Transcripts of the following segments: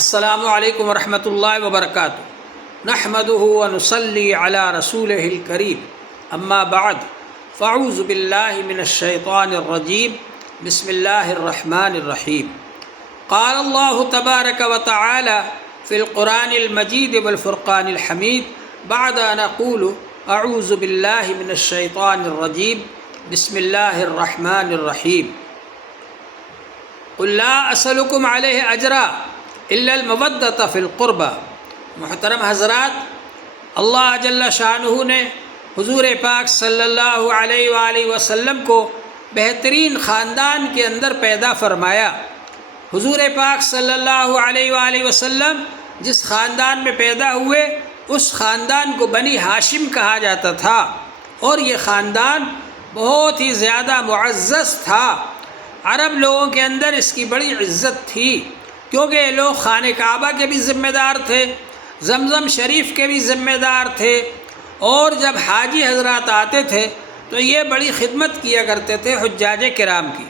السلام علیکم ورحمۃ اللہ وبرکاتہ نحمده ونصلی علی رسولہ الکریم اما بعد فاعوذ باللہ من الشیطان الرجیم بسم اللہ الرحمن الرحیم قال اللہ تبارک وتعالی فی القرآن المجید والفرقان الحمید بعد ان اقول اعوذ باللہ من الشیطان الرجیم بسم اللہ الرحمن الرحیم قل لا اسألکم علیہ اجرا الا المودۃ فی القربہ۔ محترم حضرات، اللہ جل شانہ نے حضور پاک صلی اللہ علیہ وآلہ وسلم کو بہترین خاندان کے اندر پیدا فرمایا۔ حضور پاک صلی اللہ علیہ وآلہ وسلم جس خاندان میں پیدا ہوئے اس خاندان کو بنی ہاشم کہا جاتا تھا، اور یہ خاندان بہت ہی زیادہ معزز تھا۔ عرب لوگوں کے اندر اس کی بڑی عزت تھی، کیونکہ یہ لوگ خانہ کعبہ کے بھی ذمہ دار تھے، زمزم شریف کے بھی ذمہ دار تھے، اور جب حاجی حضرات آتے تھے تو یہ بڑی خدمت کیا کرتے تھے حجاج کرام کی۔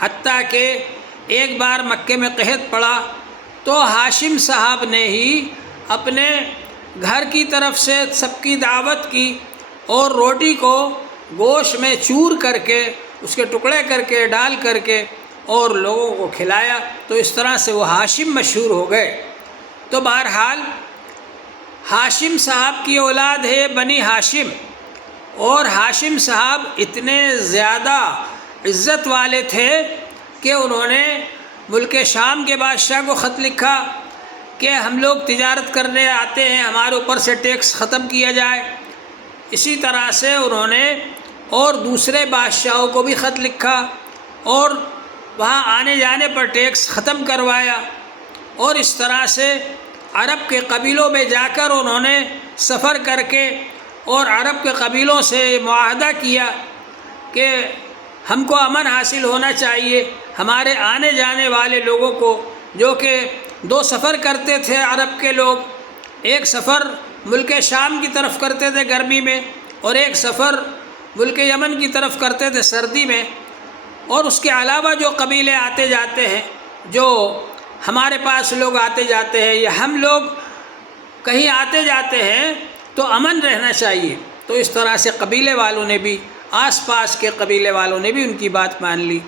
حتیٰ کہ ایک بار مکے میں قحط پڑا تو ہاشم صاحب نے ہی اپنے گھر کی طرف سے سب کی دعوت کی، اور روٹی کو گوشت میں چور کر کے اس کے ٹکڑے کر کے ڈال کر کے اور لوگوں کو کھلایا، تو اس طرح سے وہ ہاشم مشہور ہو گئے۔ تو بہرحال ہاشم صاحب کی اولاد ہے بنی ہاشم، اور ہاشم صاحب اتنے زیادہ عزت والے تھے کہ انہوں نے ملک شام کے بادشاہ کو خط لکھا کہ ہم لوگ تجارت کرنے آتے ہیں، ہمارے اوپر سے ٹیکس ختم کیا جائے۔ اسی طرح سے انہوں نے اور دوسرے بادشاہوں کو بھی خط لکھا اور وہاں آنے جانے پر ٹیکس ختم کروایا، اور اس طرح سے عرب کے قبیلوں میں جا کر انہوں نے سفر کر کے اور عرب کے قبیلوں سے معاہدہ کیا کہ ہم کو امن حاصل ہونا چاہیے۔ ہمارے آنے جانے والے لوگوں کو، جو کہ دو سفر کرتے تھے عرب کے لوگ، ایک سفر ملک شام کی طرف کرتے تھے گرمی میں، اور ایک سفر ملک یمن کی طرف کرتے تھے سردی میں، اور اس کے علاوہ جو قبیلے آتے جاتے ہیں، جو ہمارے پاس لوگ آتے جاتے ہیں یا ہم لوگ کہیں آتے جاتے ہیں تو امن رہنا چاہیے۔ تو اس طرح سے قبیلے والوں نے بھی، آس پاس کے قبیلے والوں نے بھی ان کی بات مان لی۔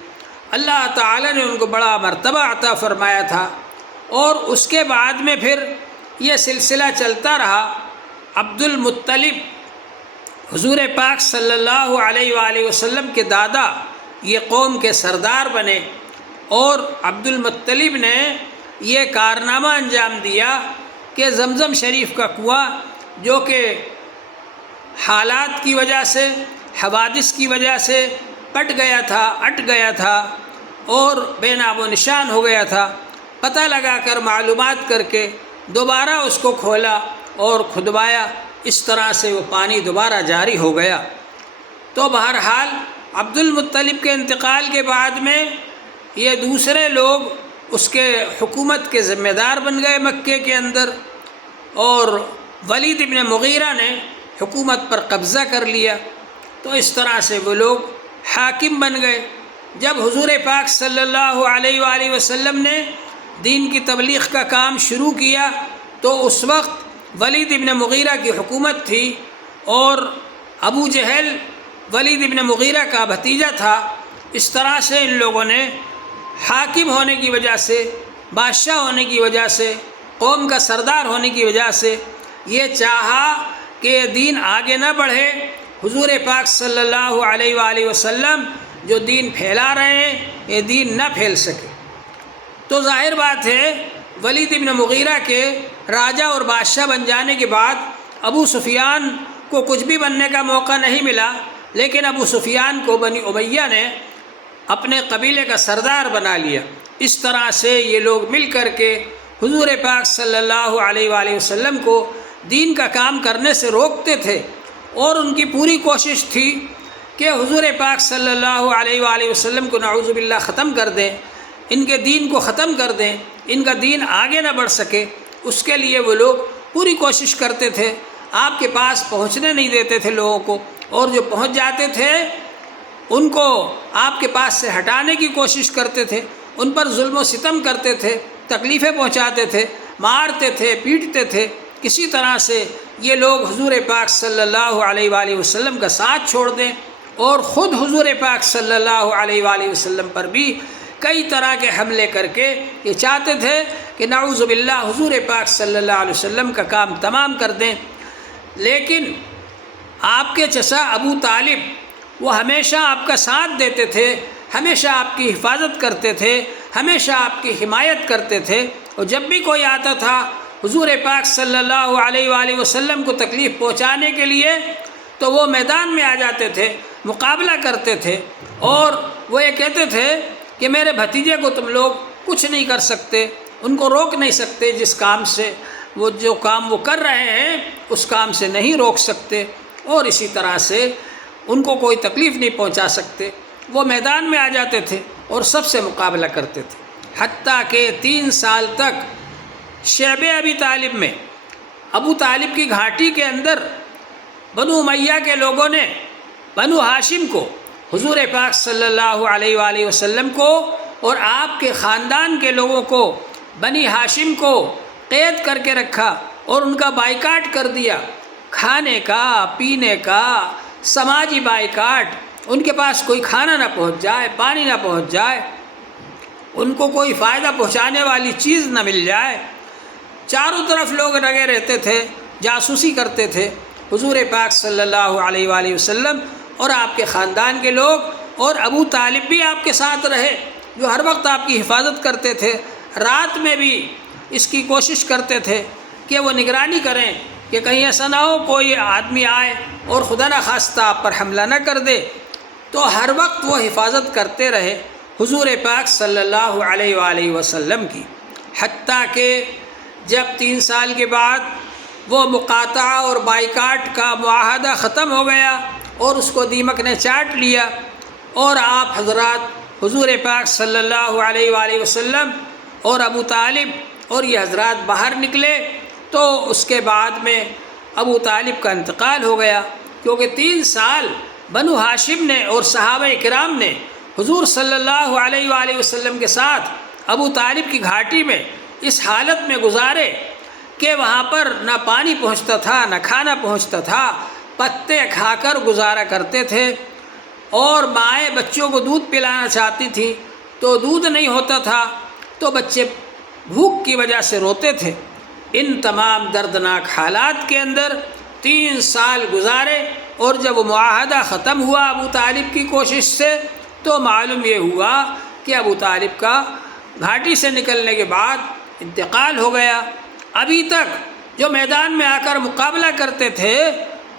اللہ تعالیٰ نے ان کو بڑا مرتبہ عطا فرمایا تھا، اور اس کے بعد میں پھر یہ سلسلہ چلتا رہا۔ عبد المطلب حضور پاک صلی اللہ علیہ وآلہ وسلم کے دادا یہ قوم کے سردار بنے، اور عبد المطلب نے یہ کارنامہ انجام دیا کہ زمزم شریف کا کنواں، جو کہ حالات کی وجہ سے، حوادث کی وجہ سے اٹ گیا تھا اور بے نام و نشان ہو گیا تھا، پتہ لگا کر معلومات کر کے دوبارہ اس کو کھولا اور کھدوایا۔ اس طرح سے وہ پانی دوبارہ جاری ہو گیا۔ تو بہرحال عبد المطلب کے انتقال کے بعد میں یہ دوسرے لوگ اس کے حکومت کے ذمہ دار بن گئے مکے کے اندر، اور ولید ابن مغیرہ نے حکومت پر قبضہ کر لیا۔ تو اس طرح سے وہ لوگ حاکم بن گئے۔ جب حضور پاک صلی اللہ علیہ وآلہ وسلم نے دین کی تبلیغ کا کام شروع کیا تو اس وقت ولید ابن مغیرہ کی حکومت تھی، اور ابو جہل ولید ابن مغیرہ کا بھتیجا تھا۔ اس طرح سے ان لوگوں نے حاکم ہونے کی وجہ سے، بادشاہ ہونے کی وجہ سے، قوم کا سردار ہونے کی وجہ سے یہ چاہا کہ دین آگے نہ بڑھے۔ حضور پاک صلی اللہ علیہ وآلہ وسلم جو دین پھیلا رہے ہیں یہ دین نہ پھیل سکے۔ تو ظاہر بات ہے ولید ابن مغیرہ کے راجہ اور بادشاہ بن جانے کے بعد ابو سفیان کو کچھ بھی بننے کا موقع نہیں ملا، لیکن ابو سفیان کو بنی امیہ نے اپنے قبیلے کا سردار بنا لیا۔ اس طرح سے یہ لوگ مل کر کے حضور پاک صلی اللہ علیہ وآلہ وسلم کو دین کا کام کرنے سے روکتے تھے، اور ان کی پوری کوشش تھی کہ حضور پاک صلی اللہ علیہ وآلہ وسلم کو نعوذ باللہ ختم کر دیں، ان کے دین کو ختم کر دیں، ان کا دین آگے نہ بڑھ سکے۔ اس کے لیے وہ لوگ پوری کوشش کرتے تھے، آپ کے پاس پہنچنے نہیں دیتے تھے لوگوں کو، اور جو پہنچ جاتے تھے ان کو آپ کے پاس سے ہٹانے کی کوشش کرتے تھے، ان پر ظلم و ستم کرتے تھے۔ تکلیفیں پہنچاتے تھے، مارتے تھے، پیٹتے تھے۔ کسی طرح سے یہ لوگ حضور پاک صلی اللہ علیہ وآلہ وسلم کا ساتھ چھوڑ دیں، اور خود حضور پاک صلی اللہ علیہ وآلہ وسلم پر بھی کئی طرح کے حملے کر کے یہ چاہتے تھے کہ نعوذ باللہ حضور پاک صلی اللہ علیہ وسلم کا کام تمام کر دیں۔ لیکن آپ کے چچا ابو طالب وہ ہمیشہ آپ کا ساتھ دیتے تھے، ہمیشہ آپ کی حفاظت کرتے تھے، ہمیشہ آپ کی حمایت کرتے تھے، اور جب بھی کوئی آتا تھا حضور پاک صلی اللہ علیہ وآلہ وسلم کو تکلیف پہنچانے کے لیے تو وہ میدان میں آ جاتے تھے، مقابلہ کرتے تھے، اور وہ یہ کہتے تھے کہ میرے بھتیجے کو تم لوگ کچھ نہیں کر سکتے، ان کو روک نہیں سکتے، جس کام سے وہ جو کام وہ کر رہے ہیں اس کام سے نہیں روک سکتے، اور اسی طرح سے ان کو کوئی تکلیف نہیں پہنچا سکتے۔ وہ میدان میں آ جاتے تھے اور سب سے مقابلہ کرتے تھے، حتیٰ کہ 3 سال تک شعب ابی طالب میں، ابو طالب کی گھاٹی کے اندر بنو امیہ کے لوگوں نے بنو ہاشم کو، حضور پاک صلی اللہ علیہ وآلہ وسلم کو اور آپ کے خاندان کے لوگوں کو، بنی ہاشم کو قید کر کے رکھا اور ان کا بائیکاٹ کر دیا، کھانے کا، پینے کا، سماجی بائیکاٹ۔ ان کے پاس کوئی کھانا نہ پہنچ جائے، پانی نہ پہنچ جائے، ان کو کوئی فائدہ پہنچانے والی چیز نہ مل جائے۔ چاروں طرف لوگ لگے رہتے تھے، جاسوسی کرتے تھے حضور پاک صلی اللہ علیہ وآلہ وسلم اور آپ کے خاندان کے لوگ، اور ابو طالب بھی آپ کے ساتھ رہے جو ہر وقت آپ کی حفاظت کرتے تھے۔ رات میں بھی اس کی کوشش کرتے تھے کہ وہ نگرانی کریں کہ کہیں ایسا نہ ہو کوئی آدمی آئے اور خدا نخواستہ آپ پر حملہ نہ کر دے، تو ہر وقت وہ حفاظت کرتے رہے حضور پاک صلی اللہ علیہ وآلہ وسلم کی، حتیٰ کہ جب 3 سال کے بعد وہ مقاطعہ اور بائیکاٹ کا معاہدہ ختم ہو گیا اور اس کو دیمک نے چاٹ لیا، اور آپ حضرات حضور پاک صلی اللہ علیہ وآلہ وسلم اور ابو طالب اور یہ حضرات باہر نکلے، تو اس کے بعد میں ابو طالب کا انتقال ہو گیا، کیونکہ 3 سال بنو ہاشم نے اور صحابہ کرام نے حضور صلی اللہ علیہ وآلہ وسلم کے ساتھ ابو طالب کی گھاٹی میں اس حالت میں گزارے کہ وہاں پر نہ پانی پہنچتا تھا، نہ کھانا پہنچتا تھا، پتے کھا کر گزارا کرتے تھے، اور مائیں بچوں کو دودھ پلانا چاہتی تھیں تو دودھ نہیں ہوتا تھا، تو بچے بھوک کی وجہ سے روتے تھے۔ ان تمام دردناک حالات کے اندر 3 سال گزارے، اور جب وہ معاہدہ ختم ہوا ابو طالب کی کوشش سے، تو معلوم یہ ہوا کہ ابو طالب کا گھاٹی سے نکلنے کے بعد انتقال ہو گیا۔ ابھی تک جو میدان میں آ کر مقابلہ کرتے تھے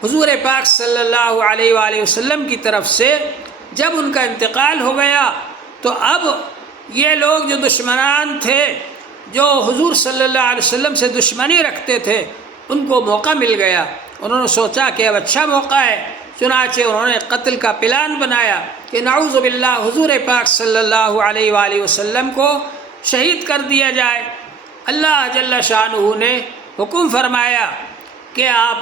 حضور پاک صلی اللہ علیہ وآلہ وسلم کی طرف سے، جب ان کا انتقال ہو گیا تو اب یہ لوگ جو دشمنان تھے، جو حضور صلی اللہ علیہ وسلم سے دشمنی رکھتے تھے، ان کو موقع مل گیا۔ انہوں نے سوچا کہ اب اچھا موقع ہے، چنانچہ انہوں نے قتل کا پلان بنایا کہ نعوذ باللہ حضور پاک صلی اللہ علیہ وآلہ وسلم کو شہید کر دیا جائے۔ اللہ جل شانہ نے حکم فرمایا کہ آپ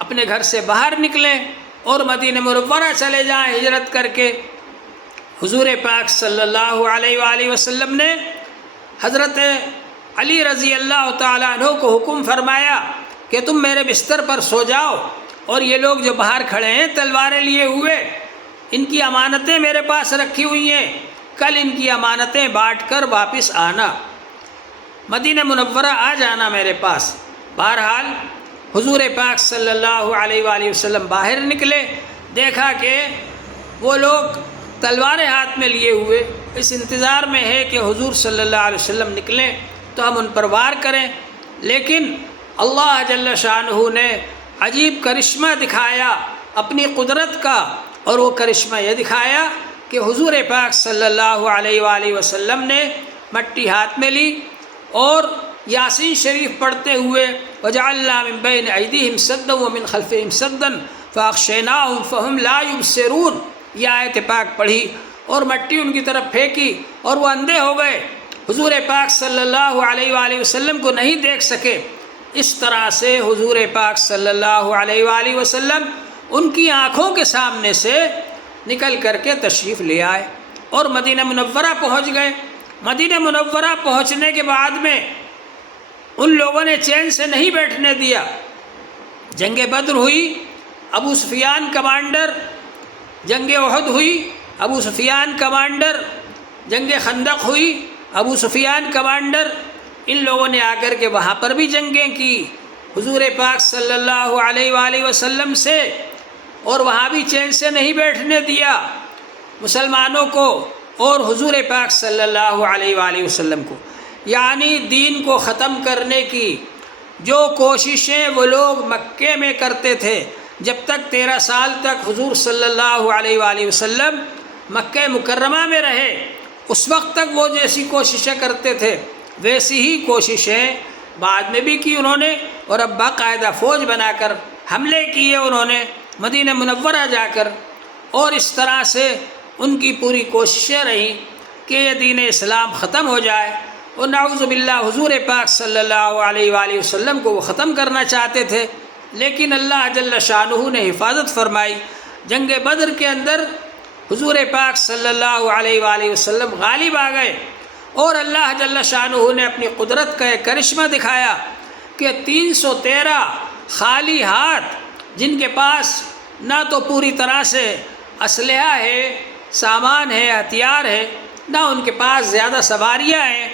اپنے گھر سے باہر نکلیں اور مدینہ منورہ چلے جائیں ہجرت کر کے۔ حضور پاک صلی اللہ علیہ وآلہ وسلم نے حضرت علی رضی اللہ تعالیٰ عنہ کو حکم فرمایا کہ تم میرے بستر پر سو جاؤ، اور یہ لوگ جو باہر کھڑے ہیں تلواریں لیے ہوئے، ان کی امانتیں میرے پاس رکھی ہوئی ہیں، کل ان کی امانتیں بانٹ کر واپس آنا، مدینہ منورہ آ جانا میرے پاس۔ بہرحال حضور پاک صلی اللہ علیہ وآلہ وسلم باہر نکلے، دیکھا کہ وہ لوگ تلواریں ہاتھ میں لیے ہوئے اس انتظار میں ہے کہ حضور صلی اللہ علیہ وسلم نکلیں تو ہم ان پر وار کریں، لیکن اللہ جل شانہ نے عجیب کرشمہ دکھایا اپنی قدرت کا، اور وہ کرشمہ یہ دکھایا کہ حضور پاک صلی اللہ علیہ وآلہ وسلم نے مٹی ہاتھ میں لی اور یاسین شریف پڑھتے ہوئے وَجَعَلْنَا مِن بَيْنِ أَيْدِيهِمْ سَدًّا وَمِنْ خَلْفِهِمْ سَدًّا فَأَغْشَيْنَاهُمْ فَهُمْ لَا يُبْصِرُونَ، یہ آیت پاک پڑھی اور مٹی ان کی طرف پھینکی اور وہ اندھے ہو گئے، حضور پاک صلی اللہ علیہ وآلہ وسلم کو نہیں دیکھ سکے۔ اس طرح سے حضور پاک صلی اللہ علیہ وآلہ وسلم ان کی آنکھوں کے سامنے سے نکل کر کے تشریف لے آئے اور مدینہ منورہ پہنچ گئے۔ مدینہ منورہ پہنچنے کے بعد میں ان لوگوں نے چین سے نہیں بیٹھنے دیا۔ جنگ بدر ہوئی، ابو سفیان کمانڈر، جنگ احد ہوئی، ابو سفیان کمانڈر، جنگ خندق ہوئی، ابو سفیان کمانڈر، ان لوگوں نے آ کر کے وہاں پر بھی جنگیں کی حضور پاک صلی اللہ علیہ وآلہ وسلم سے، اور وہاں بھی چین سے نہیں بیٹھنے دیا مسلمانوں کو اور حضور پاک صلی اللہ علیہ وآلہ وسلم کو۔ یعنی دین کو ختم کرنے کی جو کوششیں وہ لوگ مکے میں کرتے تھے، جب تک 13 سال تک حضور صلی اللہ علیہ وآلہ وسلم مکہ مکرمہ میں رہے، اس وقت تک وہ جیسی کوششیں کرتے تھے ویسی ہی کوششیں بعد میں بھی کی انہوں نے، اور اب باقاعدہ فوج بنا کر حملے کیے انہوں نے مدینہ منورہ جا کر، اور اس طرح سے ان کی پوری کوششیں رہیں کہ یہ دین اسلام ختم ہو جائے، اور نعوذ باللہ حضور پاک صلی اللہ علیہ وآلہ وسلم کو وہ ختم کرنا چاہتے تھے، لیکن اللہ جل شانہ نے حفاظت فرمائی۔ جنگ بدر کے اندر حضور پاک صلی اللہ علیہ وآلہ وسلم غالب آ گئے، اور اللہ جل شانہ نے اپنی قدرت کا ایک کرشمہ دکھایا کہ 313 خالی ہاتھ، جن کے پاس نہ تو پوری طرح سے اسلحہ ہے، سامان ہے، ہتھیار ہے، نہ ان کے پاس زیادہ سواریاں ہیں،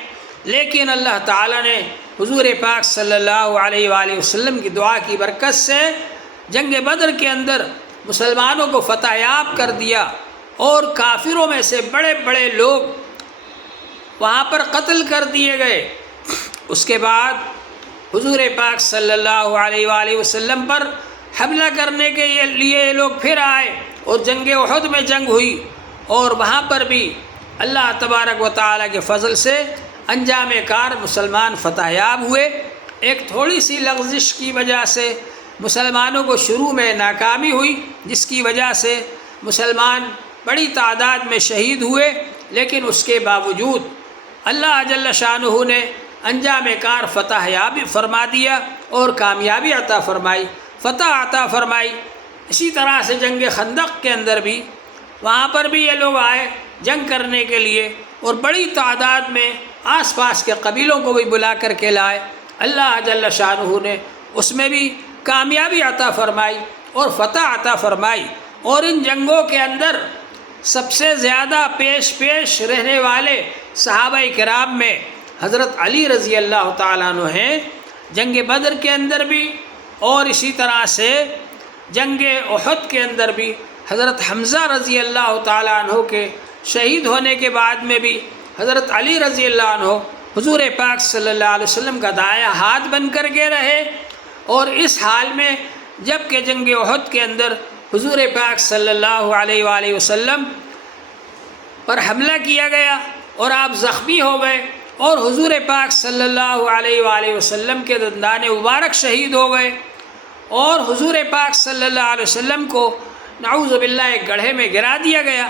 لیکن اللہ تعالیٰ نے حضور پاک صلی اللہ علیہ وآلہ وسلم کی دعا کی برکت سے جنگ بدر کے اندر مسلمانوں کو فتح یاب کر دیا، اور کافروں میں سے بڑے بڑے لوگ وہاں پر قتل کر دیے گئے۔ اس کے بعد حضور پاک صلی اللہ علیہ وآلہ وسلم پر حملہ کرنے کے لیے یہ لوگ پھر آئے، اور جنگ احد میں جنگ ہوئی، اور وہاں پر بھی اللہ تبارک و تعالیٰ کے فضل سے انجام کار مسلمان فتح یاب ہوئے۔ ایک تھوڑی سی لغزش کی وجہ سے مسلمانوں کو شروع میں ناکامی ہوئی، جس کی وجہ سے مسلمان بڑی تعداد میں شہید ہوئے، لیکن اس کے باوجود اللہ جل شانہ نے انجام کار فتح یاب فرما دیا اور کامیابی عطا فرمائی، فتح عطا فرمائی۔ اسی طرح سے جنگ خندق کے اندر بھی وہاں پر بھی یہ لوگ آئے جنگ کرنے کے لیے، اور بڑی تعداد میں آس پاس کے قبیلوں کو بھی بلا کر کے لائے۔ اللہ جل شانہ نے اس میں بھی کامیابی عطا فرمائی اور فتح عطا فرمائی، اور ان جنگوں کے اندر سب سے زیادہ پیش رہنے والے صحابہ کرام میں حضرت علی رضی اللہ تعالیٰ عنہ ہیں، جنگ بدر کے اندر بھی، اور اسی طرح سے جنگ احد کے اندر بھی حضرت حمزہ رضی اللہ تعالیٰ عنہ کے شہید ہونے کے بعد میں بھی حضرت علی رضی اللہ عنہ حضور پاک صلی اللہ علیہ وسلم کا دایاں ہاتھ بن کر کے رہے، اور اس حال میں جب کہ جنگ احد کے اندر حضور پاک صلی اللہ علیہ وآلہ وسلم پر حملہ کیا گیا اور آپ زخمی ہو گئے، اور حضور پاک صلی اللہ علیہ وآلہ وسلم کے دندان مبارک شہید ہو گئے، اور حضور پاک صلی اللہ علیہ وسلم کو نعوذ باللہ ایک گڑھے میں گرا دیا گیا،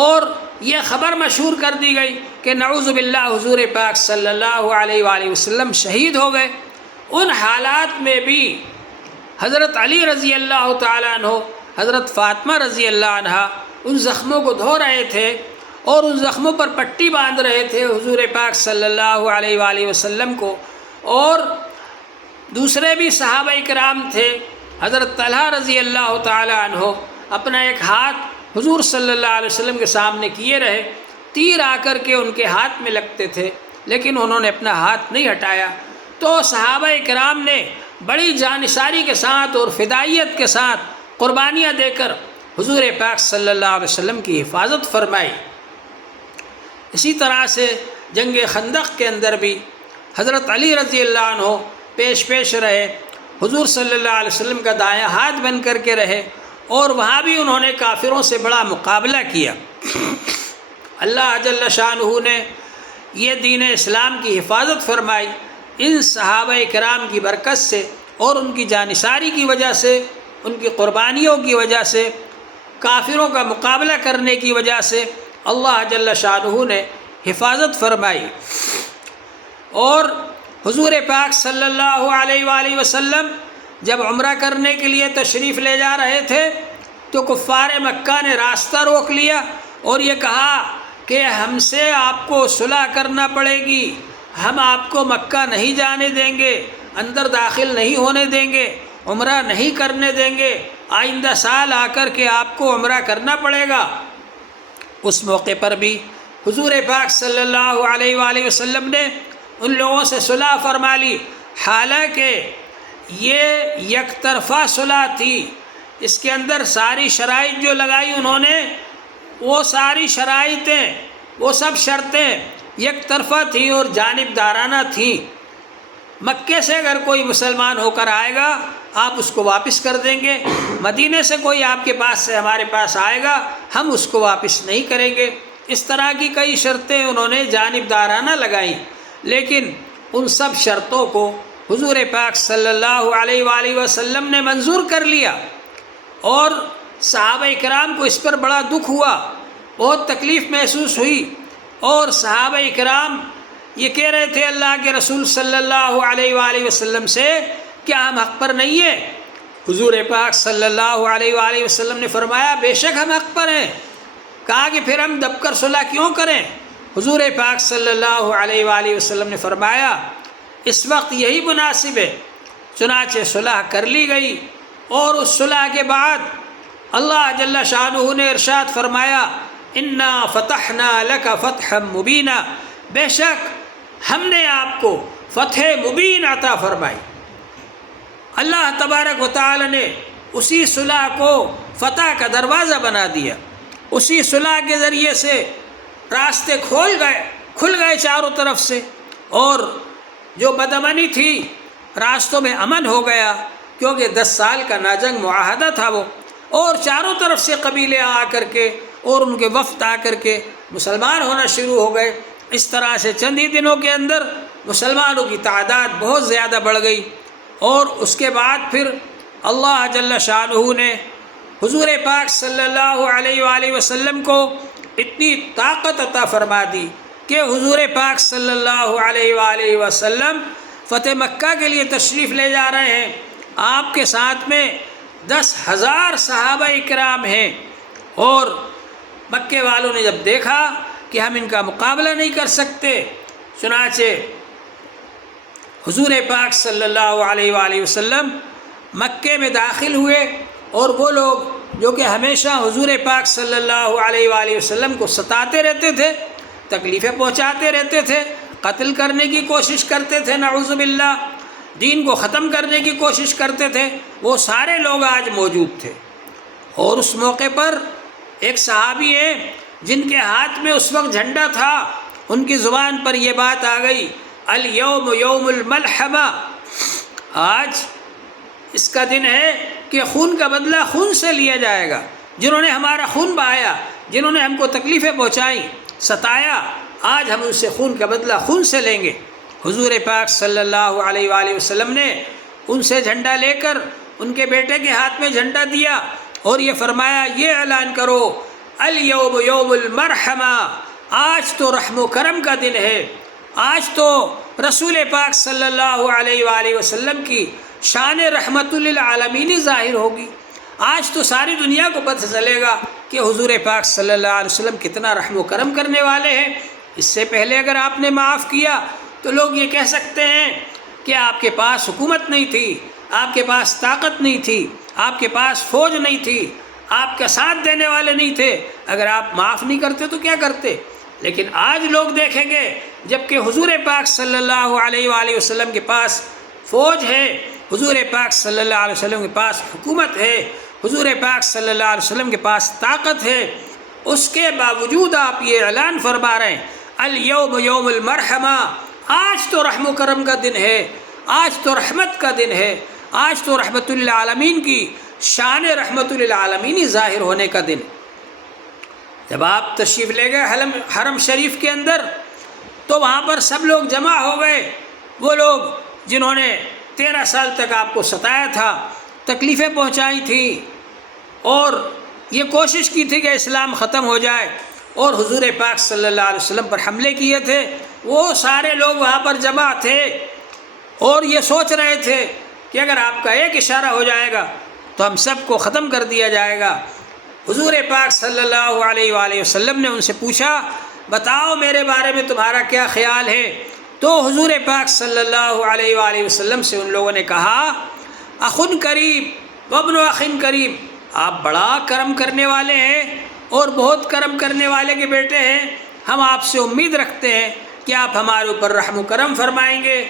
اور یہ خبر مشہور کر دی گئی کہ نعوذ باللہ حضور پاک صلی اللہ علیہ وآلہ وسلم شہید ہو گئے۔ ان حالات میں بھی حضرت علی رضی اللہ تعالیٰ عنہ، حضرت فاطمہ رضی اللہ عنہا ان زخموں کو دھو رہے تھے، اور ان زخموں پر پٹی باندھ رہے تھے حضور پاک صلی اللہ علیہ وآلہ وسلم کو، اور دوسرے بھی صحابہ کرام تھے۔ حضرت طلحہ رضی اللہ تعالیٰ عنہ اپنا ایک ہاتھ حضور صلی اللہ علیہ وسلم کے سامنے کیے رہے، تیر آ کر کے ان کے ہاتھ میں لگتے تھے، لیکن انہوں نے اپنا ہاتھ نہیں ہٹایا، تو صحابہ کرام نے بڑی جانثاری کے ساتھ اور فدائیت کے ساتھ قربانیاں دے کر حضور پاک صلی اللہ علیہ وسلم کی حفاظت فرمائی۔ اسی طرح سے جنگ خندق کے اندر بھی حضرت علی رضی اللہ عنہ پیش رہے، حضور صلی اللہ علیہ وسلم کا دایاں ہاتھ بن کر کے رہے، اور وہاں بھی انہوں نے کافروں سے بڑا مقابلہ کیا۔ اللہ جل شانہ نے یہ دین اسلام کی حفاظت فرمائی ان صحابہ کرام کی برکت سے، اور ان کی جانثاری کی وجہ سے، ان کی قربانیوں کی وجہ سے، کافروں کا مقابلہ کرنے کی وجہ سے اللہ جل شانہ نے حفاظت فرمائی۔ اور حضور پاک صلی اللہ علیہ وآلہ وسلم جب عمرہ کرنے کے لیے تشریف لے جا رہے تھے تو کفار مکہ نے راستہ روک لیا اور یہ کہا کہ ہم سے آپ کو صلح کرنا پڑے گی، ہم آپ کو مکہ نہیں جانے دیں گے، اندر داخل نہیں ہونے دیں گے، عمرہ نہیں کرنے دیں گے، آئندہ سال آ کر کے آپ کو عمرہ کرنا پڑے گا۔ اس موقع پر بھی حضور پاک صلی اللہ علیہ وآلہ وسلم نے ان لوگوں سے صلح فرما لی، حالانکہ یہ یک طرفہ صلح تھی، اس کے اندر ساری شرائط جو لگائی انہوں نے، وہ ساری شرائطیں، وہ سب شرطیں یک طرفہ تھیں اور جانبدارانہ تھیں۔ مکے سے اگر کوئی مسلمان ہو کر آئے گا آپ اس کو واپس کر دیں گے، مدینے سے کوئی آپ کے پاس سے ہمارے پاس آئے گا ہم اس کو واپس نہیں کریں گے۔ اس طرح کی کئی شرطیں انہوں نے جانبدارانہ لگائیں، لیکن ان سب شرطوں کو حضور پاک صلی اللہ علیہ وآلہ وسلم نے منظور کر لیا، اور صحابہ کرام کو اس پر بڑا دکھ ہوا، بہت تکلیف محسوس ہوئی، اور صحابہ کرام یہ کہہ رہے تھے اللہ کے رسول صلی اللہ علیہ وآلہ وسلم سے کیا ہم حق پر نہیں ہیں؟ حضور پاک صلی اللہ علیہ وآلہ وسلم نے فرمایا بے شک ہم حق پر ہیں۔ کہا کہ پھر ہم دب کر صلح کیوں کریں؟ حضور پاک صلی اللہ علیہ وآلہ وسلم نے فرمایا اس وقت یہی مناسب ہے۔ چنانچہ صلح کر لی گئی، اور اس صلح کے بعد اللہ جل شانہ نے ارشاد فرمایا انا فتحنا لک فتحا مبینا، بے شک ہم نے آپ کو فتح مبین عطا فرمائی۔ اللہ تبارک و تعالی نے اسی صلح کو فتح کا دروازہ بنا دیا، اسی صلح کے ذریعے سے راستے کھل گئے چاروں طرف سے، اور جو بدامنی تھی راستوں میں امن ہو گیا، کیونکہ 10 سال کا ناجنگ معاہدہ تھا وہ، اور چاروں طرف سے قبیلے آ کر کے اور ان کے وفد آ کر کے مسلمان ہونا شروع ہو گئے۔ اس طرح سے چند ہی دنوں کے اندر مسلمانوں کی تعداد بہت زیادہ بڑھ گئی، اور اس کے بعد پھر اللہ جل شانہ نے حضور پاک صلی اللہ علیہ وآلہ وسلم کو اتنی طاقت عطا فرما دی کہ حضور پاک صلی اللہ علیہ وآلہ وسلم فتح مکہ کے لیے تشریف لے جا رہے ہیں، آپ کے ساتھ میں 10,000 صحابہ اکرام ہیں، اور مکے والوں نے جب دیکھا کہ ہم ان کا مقابلہ نہیں کر سکتے، چنانچہ حضور پاک صلی اللہ علیہ وآلہ وسلم مکے میں داخل ہوئے، اور وہ لوگ جو کہ ہمیشہ حضور پاک صلی اللہ علیہ وآلہ وسلم کو ستاتے رہتے تھے، تکلیفیں پہنچاتے رہتے تھے، قتل کرنے کی کوشش کرتے تھے، نعوذ باللہ دین کو ختم کرنے کی کوشش کرتے تھے، وہ سارے لوگ آج موجود تھے۔ اور اس موقع پر ایک صحابی ہیں جن کے ہاتھ میں اس وقت جھنڈا تھا، ان کی زبان پر یہ بات آ گئی الیوم یوم الملحمہ، آج اس کا دن ہے کہ خون کا بدلہ خون سے لیا جائے گا۔ جنہوں نے ہمارا خون بہایا، جنہوں نے ہم کو تکلیفیں پہنچائیں، ستایا، آج ہم ان سے خون کا بدلہ خون سے لیں گے۔ حضور پاک صلی اللہ علیہ وآلہ وسلم نے ان سے جھنڈا لے کر ان کے بیٹے کے ہاتھ میں جھنڈا دیا، اور یہ فرمایا یہ اعلان کرو الیوم یوم المرحمہ، آج تو رحم و کرم کا دن ہے، آج تو رسول پاک صلی اللہ علیہ وآلہ وسلم کی شان رحمت للعالمین ظاہر ہوگی، آج تو ساری دنیا کو پتہ چلے گا کہ حضور پاک صلی اللہ علیہ وسلم کتنا رحم و کرم کرنے والے ہیں۔ اس سے پہلے اگر آپ نے معاف کیا تو لوگ یہ کہہ سکتے ہیں کہ آپ کے پاس حکومت نہیں تھی، آپ کے پاس طاقت نہیں تھی، آپ کے پاس فوج نہیں تھی، آپ کا ساتھ دینے والے نہیں تھے، اگر آپ معاف نہیں کرتے تو کیا کرتے؟ لیکن آج لوگ دیکھیں گے جبکہ حضور پاک صلی اللہ علیہ وآلہ وسلم کے پاس فوج ہے، حضور پاک صلی اللہ علیہ وسلم کے پاس حکومت ہے، حضور پاک صلی اللہ علیہ وسلم کے پاس طاقت ہے، اس کے باوجود آپ یہ اعلان فرما رہے ہیں الیوم یوم المرحمہ، آج تو رحم و کرم کا دن ہے، آج تو رحمت کا دن ہے، آج تو رحمت للعالمین کی شان رحمت للعالمین ظاہر ہونے کا دن۔ جب آپ تشریف لے گئے حرم شریف کے اندر تو وہاں پر سب لوگ جمع ہو گئے، وہ لوگ جنہوں نے 13 سال تک آپ کو ستایا تھا، تکلیفیں پہنچائی تھیں، اور یہ کوشش کی تھی کہ اسلام ختم ہو جائے، اور حضور پاک صلی اللہ علیہ وسلم پر حملے کیے تھے، وہ سارے لوگ وہاں پر جمع تھے، اور یہ سوچ رہے تھے کہ اگر آپ کا ایک اشارہ ہو جائے گا تو ہم سب کو ختم کر دیا جائے گا۔ حضور پاک صلی اللہ علیہ وآلہ وسلم نے ان سے پوچھا بتاؤ میرے بارے میں تمہارا کیا خیال ہے؟ تو حضور پاک صلی اللہ علیہ وآلہ وسلم سے ان لوگوں نے کہا اخن کریم وابن اخن کریم، آپ بڑا کرم کرنے والے ہیں اور بہت کرم کرنے والے کے بیٹے ہیں، ہم آپ سے امید رکھتے ہیں کہ آپ ہمارے اوپر رحم و کرم فرمائیں گے۔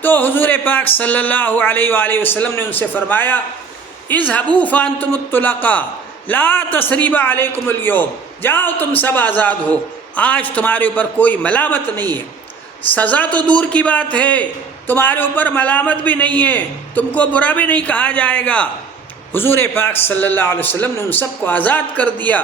تو حضور پاک صلی اللہ علیہ وآلہ وسلم نے ان سے فرمایا اذهبوا فانتم الطلقاء لا تثریب علیکم اليوم، جاؤ تم سب آزاد ہو، آج تمہارے اوپر کوئی ملامت نہیں ہے، سزا تو دور کی بات ہے، تمہارے اوپر ملامت بھی نہیں ہے، تم کو برا بھی نہیں کہا جائے گا۔ حضور پاک صلی اللہ علیہ وسلم نے ان سب کو آزاد کر دیا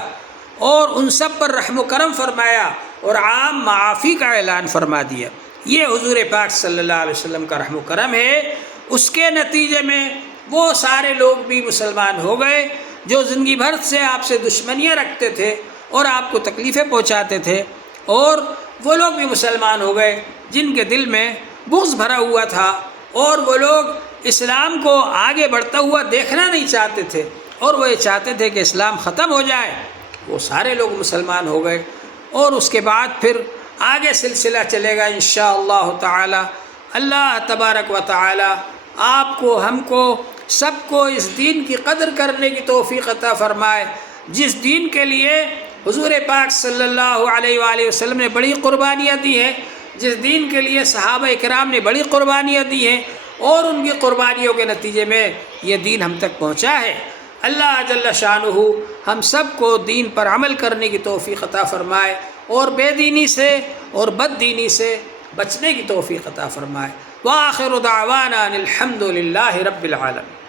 اور ان سب پر رحم و کرم فرمایا اور عام معافی کا اعلان فرما دیا۔ یہ حضور پاک صلی اللہ علیہ وسلم کا رحم و کرم ہے۔ اس کے نتیجے میں وہ سارے لوگ بھی مسلمان ہو گئے جو زندگی بھر سے آپ سے دشمنیاں رکھتے تھے اور آپ کو تکلیفیں پہنچاتے تھے، اور وہ لوگ بھی مسلمان ہو گئے جن کے دل میں بغض بھرا ہوا تھا اور وہ لوگ اسلام کو آگے بڑھتا ہوا دیکھنا نہیں چاہتے تھے اور وہ یہ چاہتے تھے کہ اسلام ختم ہو جائے۔ وہ سارے لوگ مسلمان ہو گئے اور اس کے بعد پھر آگے سلسلہ چلے گا انشاءاللہ تعالی۔ اللہ تبارک و تعالی آپ کو، ہم کو، سب کو اس دین کی قدر کرنے کی توفیق عطا فرمائے، جس دین کے لیے حضور پاک صلی اللہ علیہ وآلہ وسلم نے بڑی قربانیاں دی ہیں، جس دین کے لیے صحابہ کرام نے بڑی قربانیاں دی ہیں اور ان کی قربانیوں کے نتیجے میں یہ دین ہم تک پہنچا ہے۔ اللہ جل شانہ ہم سب کو دین پر عمل کرنے کی توفیق عطا فرمائے اور بے دینی سے اور بد دینی سے بچنے کی توفیق عطا فرمائے۔ وآخر دعوانا الحمد للہ رب العالمین۔